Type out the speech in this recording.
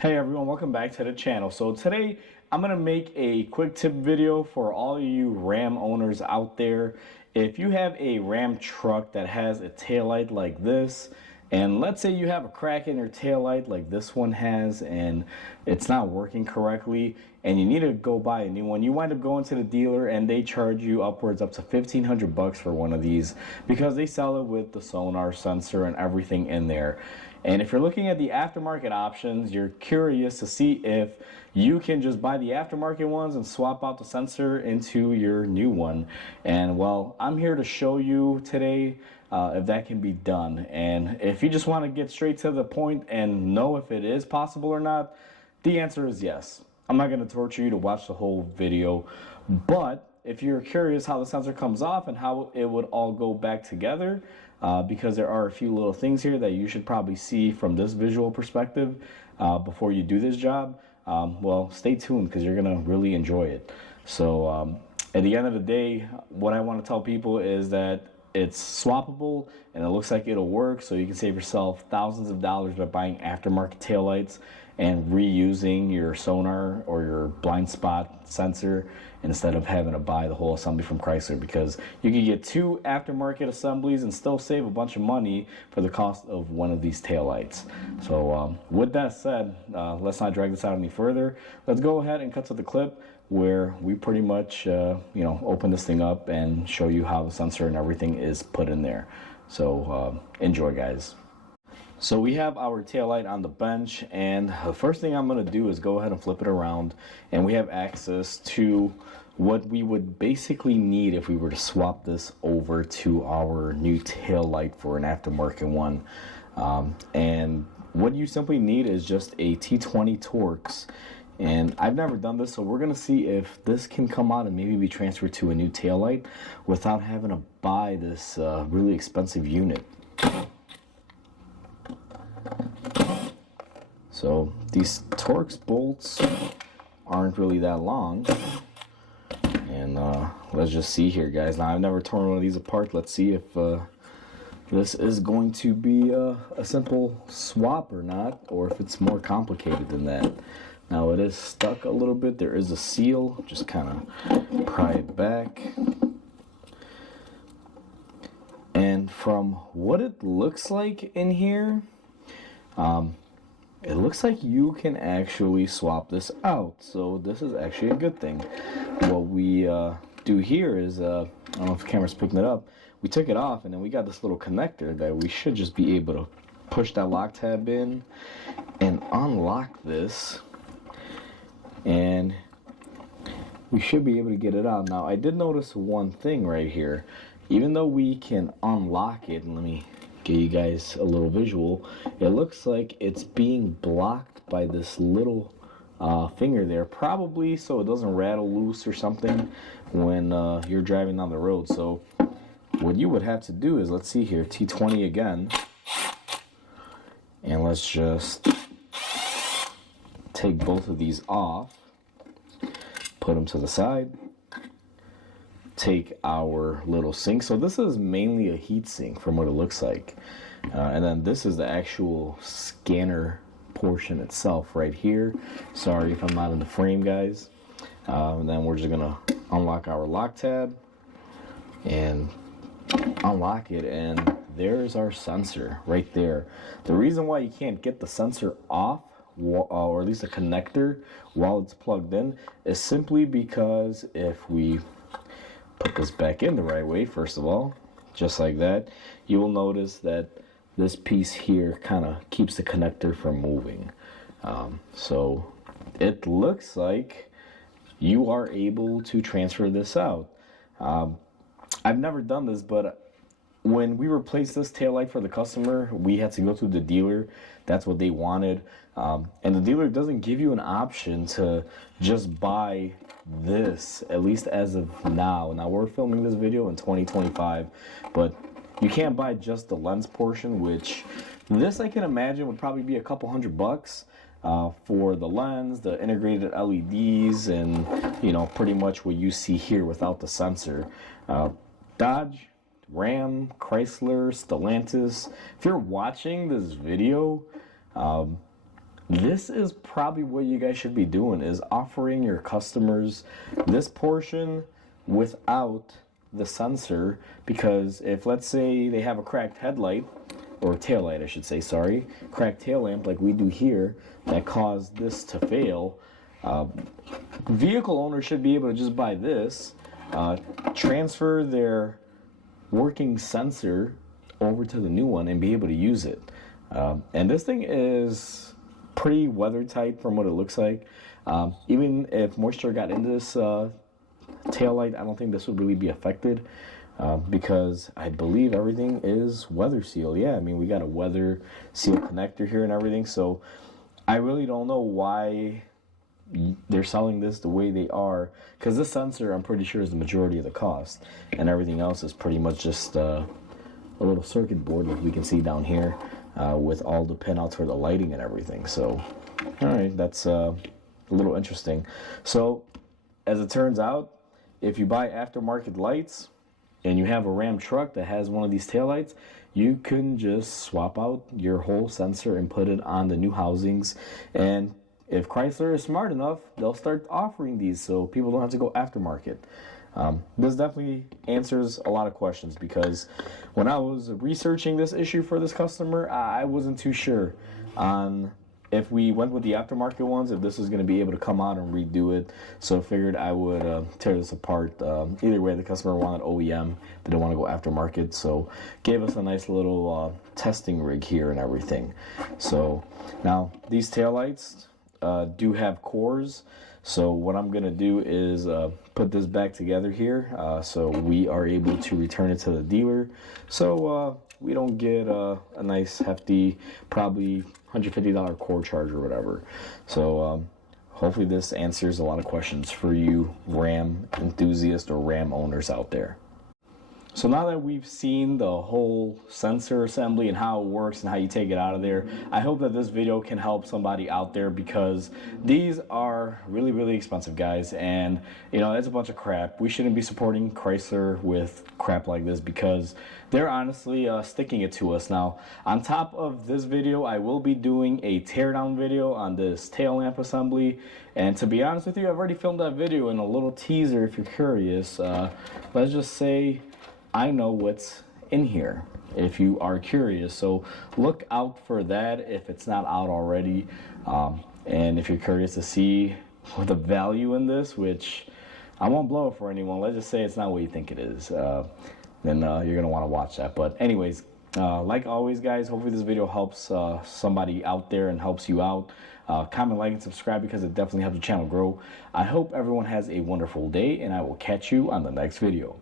Hey everyone, welcome back to the channel. So today I'm going to make a quick tip video for all of you Ram owners out there. If you have a Ram truck that has a taillight like this, and let's say you have a crack in your taillight like this one has and it's not working correctly and you need to go buy a new one, you wind up going to the dealer and they charge you upwards up to $1,500 for one of these because they sell it with the sonar sensor and everything in there. And if you're looking at the aftermarket options, you're curious to see if you can just buy the aftermarket ones and swap out the sensor into your new one. And well, I'm here to show you today if that can be done. And if you just want to get straight to the point and know if it is possible or not, the answer is yes. I'm not going to torture you to watch the whole video, but if you're curious how the sensor comes off and how it would all go back together, because there are a few little things here that you should probably see from this visual perspective before you do this job, well, stay tuned because you're going to really enjoy it. So at the end of the day, what I want to tell people is that it's swappable and it looks like it'll work, so you can save yourself thousands of dollars by buying aftermarket taillights and reusing your sonar or your blind spot sensor instead of having to buy the whole assembly from Chrysler, because you can get two aftermarket assemblies and still save a bunch of money for the cost of one of these taillights. So with that said, let's not drag this out any further. Let's go ahead and cut to the clip where we pretty much open this thing up and show you how the sensor and everything is put in there. So enjoy, guys. So we have our taillight on the bench, and the first thing I'm going to do is go ahead and flip it around, and we have access to what we would basically need if we were to swap this over to our new taillight for an aftermarket one. And what you simply need is just a T20 Torx. And I've never done this, so we're going to see if this can come out and maybe be transferred to a new taillight without having to buy this really expensive unit. So these Torx bolts aren't really that long. And let's just see here, guys. Now, I've never torn one of these apart. Let's see if this is going to be a simple swap or not, or if it's more complicated than that. Now, it is stuck a little bit. There is a seal. Just kind of pry it back. And from what it looks like in here, it looks like you can actually swap this out. So this is actually a good thing. What we do here is, I don't know if the camera's picking it up, we took it off and then we got this little connector that we should just be able to push that lock tab in and unlock this. And we should be able to get it out. Now, I did notice one thing right here. Even though we can unlock it, and let me give you guys a little visual, it looks like it's being blocked by this little finger there, probably so it doesn't rattle loose or something when you're driving down the road. So what you would have to do is, let's see here, T20 again, and let's just take both of these off, put them to the side, take our little sink. So this is mainly a heat sink from what it looks like, and then this is the actual scanner portion itself right here. Sorry if I'm not in the frame, guys. And then we're just gonna unlock our lock tab and unlock it, and there's our sensor right there. The reason why you can't get the sensor off, or at least a connector, while it's plugged in, is simply because if we put this back in the right way, first of all, just like that, you will notice that this piece here kind of keeps the connector from moving. So it looks like you are able to transfer this out. I've never done this, but when we replaced this taillight for the customer, we had to go to the dealer. That's what they wanted. And the dealer doesn't give you an option to just buy this, at least as of now. Now, we're filming this video in 2025, but you can't buy just the lens portion, which this I can imagine would probably be a couple $100 for the lens, the integrated LEDs, and pretty much what you see here without the sensor. Dodge, Ram, Chrysler, Stellantis, if you're watching this video, this is probably what you guys should be doing, is offering your customers this portion without the sensor. Because if, let's say, they have a cracked headlight, or tail light I should say, sorry, cracked tail lamp like we do here, that caused this to fail, vehicle owners should be able to just buy this, transfer their working sensor over to the new one and be able to use it. And this thing is pretty weather tight from what it looks like. Even if moisture got into this tail light, I don't think this would really be affected, because I believe everything is weather sealed. Yeah, I mean, we got a weather seal connector here and everything, so I really don't know why they're selling this the way they are, because this sensor, I'm pretty sure, is the majority of the cost, and everything else is pretty much just a little circuit board like we can see down here, with all the pinouts for the lighting and everything. So all right, that's a little interesting. So as it turns out, if you buy aftermarket lights and you have a Ram truck that has one of these taillights, you can just swap out your whole sensor and put it on the new housings. And if Chrysler is smart enough, they'll start offering these so people don't have to go aftermarket. This definitely answers a lot of questions, because when I was researching this issue for this customer, I wasn't too sure on if we went with the aftermarket ones, if this was going to be able to come out and redo it. So I figured I would tear this apart. Either way, the customer wanted OEM, they didn't want to go aftermarket, so gave us a nice little testing rig here and everything. So now these taillights do have cores. So what I'm going to do is put this back together here, so we are able to return it to the dealer, so we don't get a nice hefty, probably $150 core charge or whatever. So hopefully this answers a lot of questions for you Ram enthusiasts or Ram owners out there. So now that we've seen the whole sensor assembly and how it works and how you take it out of there, I hope that this video can help somebody out there, because these are really, really expensive, guys, and you know, it's a bunch of crap. We shouldn't be supporting Chrysler with crap like this, because they're honestly sticking it to us. Now, on top of this video, I will be doing a teardown video on this tail lamp assembly, and to be honest with you, I've already filmed that video in a little teaser if you're curious. Let's just say I know what's in here if you are curious, so look out for that if it's not out already. And if you're curious to see the value in this, which I won't blow it for anyone, let's just say it's not what you think it is, then you're gonna want to watch that. But anyways, like always, guys, hopefully this video helps somebody out there and helps you out. Comment, like, and subscribe, because it definitely helps the channel grow. I hope everyone has a wonderful day, and I will catch you on the next video.